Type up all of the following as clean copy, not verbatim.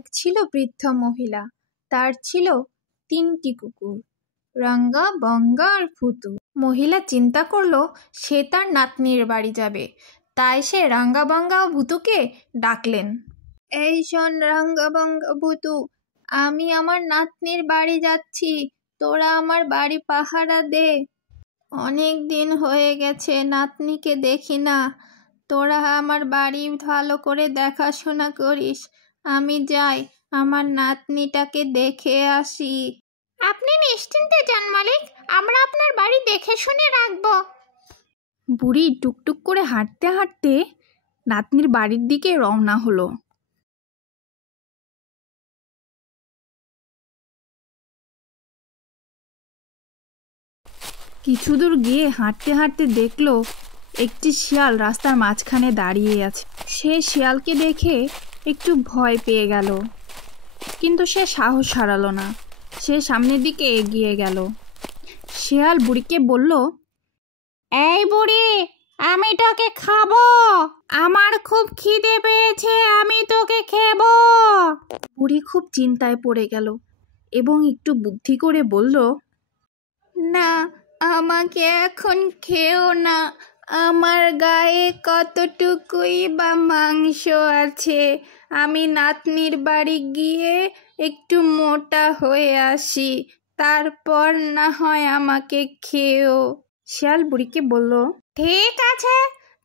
এক ছিল বৃদ্ধ মহিলা, তার ছিল 3টি কুকুর, রাঙ্গা, বঙ্গা আর ভুতু। মহিলা চিন্তা করলো সে তার নাতনির বাড়ি যাবে, তাই সে রাঙ্গা, বঙ্গা ও ভুতুকে ডাকলেন। এই শোন রাঙ্গা, বঙ্গা, ভুতু, আমি আমার নাতনির বাড়ি যাচ্ছি, তোরা আমার বাড়ি পাহারা দে। অনেক দিন হয়ে গেছে নাতনিকে দেখি না, তোরা আমার বাড়ি ভালো করে দেখাশোনা করিস। আমি যাই, আমার নাতনিটাকে দেখে আসি। আপনি নিশ্চিন্তে যান মালিক, আমরা আপনার বাড়ি দেখে শুনে রাখবো। বুড়ি টুকটুক করে হাঁটতে হাঁটতে নাতনির বাড়ির দিকে রওনা হলো। কিছু দূর গিয়ে হাঁটতে হাঁটতে দেখলো একটি শিয়াল রাস্তার মাঝখানে দাঁড়িয়ে আছে। সে শিয়ালকে দেখে একটু ভয় পেয়ে গেল, কিন্তু সে সাহস হারালো না। সে সামনের দিকে এগিয়ে গেল। শিয়াল বুড়িকে বলল, এই বুড়ি, আমি তোকে খাবো, আমার খুব খিদে পেয়েছে, আমি তোকে খাবো। বুড়ি খুব চিন্তায় পড়ে গেল এবং একটু বুদ্ধি করে বলল, না, আমাকে এখন খেও না, আমার গায়ে কতটুকুই বা মাংস আছে, আমি নাতনির বাড়ি গিয়ে একটু মোটা হয়ে আসি, তারপর না হয় আমাকে খেও। শিয়াল বুড়িকে বলল, ঠিক আছে,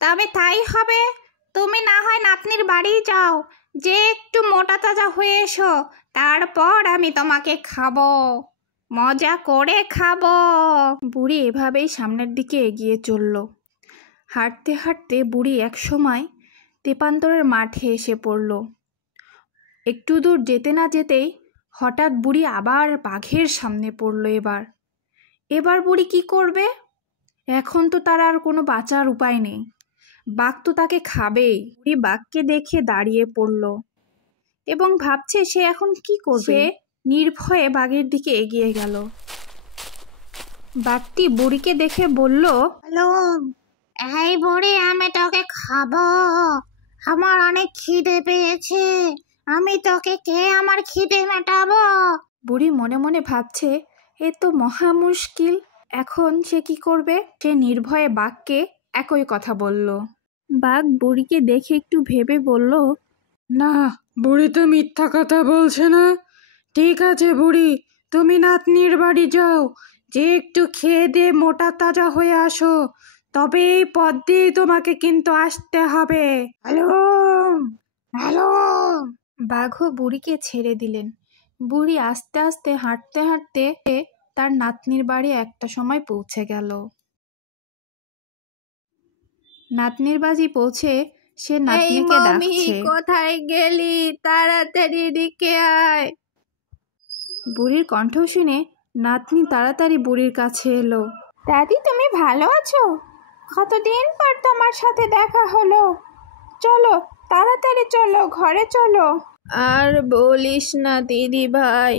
তবে তাই হবে, তুমি না হয় নাতনির বাড়ি যাও, যে একটু মোটা তাজা হয়ে এসো, তারপর আমি তোমাকে খাবো, মজা করে খাবো। বুড়ি এভাবেই সামনের দিকে এগিয়ে চলল। হাঁটতে হাঁটতে বুড়ি একসময় তেপান্তরের মাঠে এসে পড়ল। একটু দূর যেতে না যেতেই হঠাৎ বুড়ি আবার বাঘের সামনে পড়ল। এবার বুড়ি কি করবে? এখন তো তার আর কোনো বাঁচার উপায় নেই, বাঘ তো তাকে খাবেই। বুড়ি বাঘকে দেখে দাঁড়িয়ে পড়ল এবং ভাবছে সে এখন কি করবে। নির্ভয়ে বাঘের দিকে এগিয়ে গেল। বাঘটি বুড়িকে দেখে বলল, হ্যালো, এই বুড়ি, আমি তোকে খাবো, আমার অনেক খিদে পেয়েছে, আমি তোকে খেয়ে আমার খিদে মেটাবো। বুড়ি মনে মনে ভাবছে এ তো মহা মুশকিল, এখন সে কি করবে। সে নির্ভয়ে বাঘকে একই কথা বলল। বাঘ বুড়িকে দেখে একটু ভেবে বলল, না, বুড়ি তো মিথ্যা কথা বলছে না। ঠিক আছে বুড়ি, তুমি নাতনির বাড়ি যাও, যে একটু খেয়ে দিয়ে মোটা তাজা হয়ে আসো, তবে এই পথ দিয়ে তোমাকে কিন্তু আসতে হবে। Hello hello. বাঘও বুড়িকে ছেড়ে দিলেন। বুড়ি আস্তে আস্তে হাঁটতে হাঁটতে তার নাতনির বাড়ি একটা সময় পৌঁছে গেল। নাতনির বাড়ি পৌঁছে সে নাতনিকে ডাকছে, কোথায় গেলি, তাড়াতাড়ি এদিকে আয়। বুড়ির কণ্ঠ শুনে নাতনি তাড়াতাড়ি বুড়ির কাছে এলো। দাদি, তুমি ভালো আছো? কতদিন পর তোমার সাথে দেখা হলো, চলো তাড়াতাড়ি চলো, ঘরে চলো। আর বলিস না দিদি ভাই,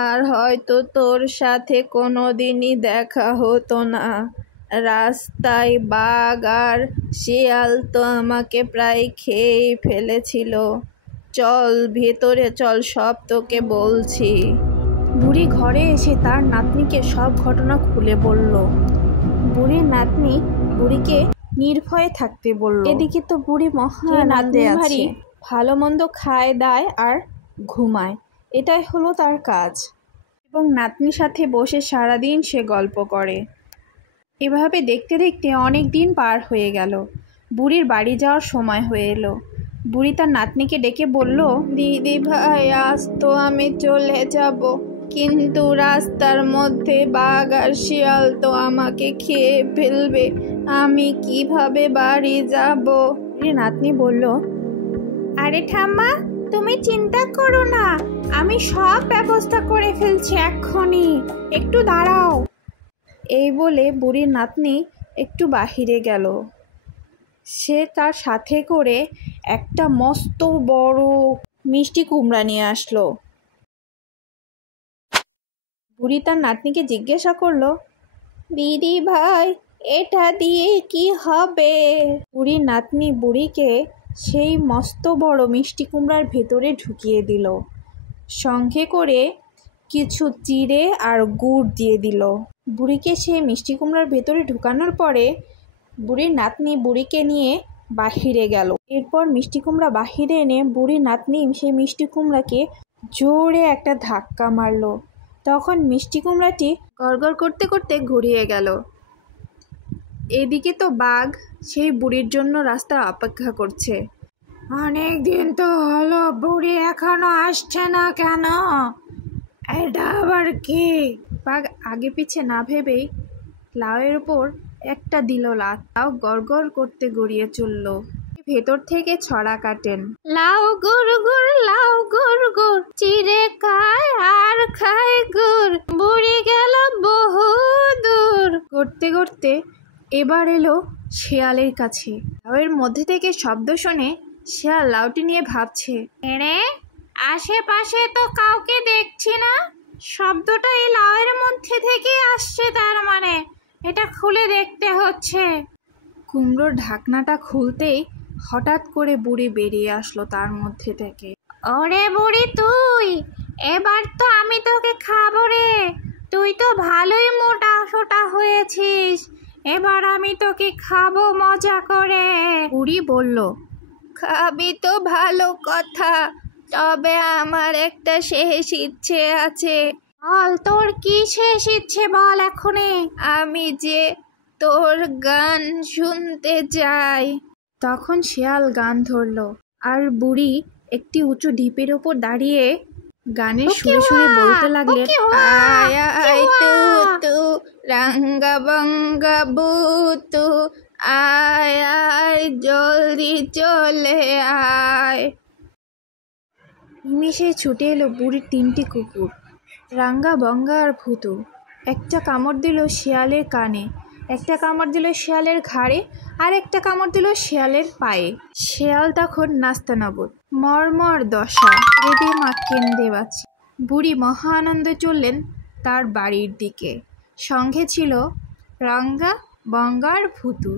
আর হয়তো তোর সাথে কোনোদিনই দেখা হতো না। রাস্তায় বাঘ আর শিয়াল তো আমাকে প্রায় খেয়েই ফেলেছিল। চল ভেতরে চল, সব তোকে বলছি। বুড়ি ঘরে এসে তার নাতনিকে সব ঘটনা খুলে বলল। বুড়ির নাতনি বুড়িকে নির্ভয়ে থাকতে বলল। এদিকে তো বুড়ি মহা আনন্দে আছে, ভালো মন্দ খায় দায় আর ঘুমায়, এটাই হলো তার কাজ। এবং নাতনির সাথে বসে সারাদিন সে গল্প করে। এভাবে দেখতে দেখতে অনেক দিন পার হয়ে গেল। বুড়ির বাড়ি যাওয়ার সময় হয়ে এলো। বুড়ি তার নাতনিকে ডেকে বলল, দিদি ভাই, আজ তো আমি চলে যাব, কিন্তু রাস্তার মধ্যে বাঘ আর শিয়াল তো আমাকে খেয়ে ফেলবে, আমি কিভাবে বাড়ি যাব? নাতনি বলল, আরে ঠাম্মা, তুমি চিন্তা করো না, আমি সব ব্যবস্থা করে ফেলছি এক্ষুনি, একটু দাঁড়াও। এই বলে বুড়ির নাতনি একটু বাহিরে গেল। সে তার সাথে করে একটা মস্ত বড় মিষ্টি কুমড়া নিয়ে আসলো। বুড়ি তার নাতনিকে জিজ্ঞাসা করলো, দিদি ভাই, এটা দিয়ে কি হবে? বুড়ির নাতনি বুড়িকে সেই মস্ত বড় মিষ্টি কুমড়ার ভেতরে ঢুকিয়ে দিল। সঙ্গে করে কিছু চিড়ে আর গুড় দিয়ে দিল। বুড়িকে সেই মিষ্টি কুমড়ার ভেতরে ঢুকানোর পরে বুড়ির নাতনি বুড়িকে নিয়ে বাহিরে গেল। এরপর মিষ্টি কুমড়া বাহিরে এনে বুড়ির নাতনি সেই মিষ্টি কুমড়াকে জোরে একটা ধাক্কা মারল। তখন মিষ্টি কুমড়াটি গড়গড় করতে করতে ঘুরিয়ে গেল। এদিকে তো বাঘ সেই বুড়ির জন্য রাস্তা অপেক্ষা করছে। অনেক দিন তো হলো, বুড়ি এখনো আসছে না কেন? এটা আবার কি? বাঘ আগে পিছে না ভেবেই লাউয়ের উপর একটা দিল লাথ। লাউ গড়গড় করতে গড়িয়ে চলল। ভেতর থেকে ছড়া কাটেন, লাউ গুড় গুড়, লাউ গুড় গুড়, চিড়ে খায় আর খায় গুড়, বুড়ি গেল বহু দূর। করতে করতে এবার এলো শেয়ালের কাছে। লাউয়ের মধ্যে থেকে শব্দ শুনে শেয়াল লাউটি নিয়ে ভাবছে, এরে আশেপাশে তো কাউকে দেখছি না, শব্দটা এই লাউয়ের মধ্যে থেকে আসছে, তার মানে এটা খুলে দেখতে হচ্ছে। কুমড়োর ঢাকনাটা খুলতেই হঠাৎ করে বুড়ি বেরিয়ে আসলো তার মধ্যে থেকে। ওরে বুড়ি তুই, এবার তো আমি তোকে খাবো রে, তুই তো ভালোই মোটা সোটা হয়েছিস, এবার আমি তোকে খাবো মজা করে। বুড়ি বলল, খাবি তো ভালো কথা, তবে আমার একটা শেষ ইচ্ছে আছে। বল, তোর কি শেষ ইচ্ছে বল এখনই। আমি যে তোর গান শুনতে চাই। তখন শিয়াল গান ধরলো আর বুড়ি একটি উঁচু ঢিপের ওপর দাঁড়িয়ে গানের সুরে সুরে বলতে লাগলেন, আয় আয় তু তু রাঙ্গা বাঙ্গা বুতু, আয় আয় জলদি চলে আয়। নিমেষে ছুটে এলো বুড়ির 3টি কুকুর, রাঙ্গা বঙ্গা আর ভুতু। একটা কামড় দিল শিয়ালের কানে, একটা কামড় দিল শিয়ালের ঘাড়ে, আর একটা কামড় দিল শিয়ালের পায়ে। শিয়াল তখন নাস্তানাবুদ, মর্মর দশা, কেঁদে মা কেন্দে বাঁচি। বুড়ি মহা আনন্দে চললেন তার বাড়ির দিকে। সঙ্গে ছিল রাঙ্গা বঙ্গা আর ভুতু।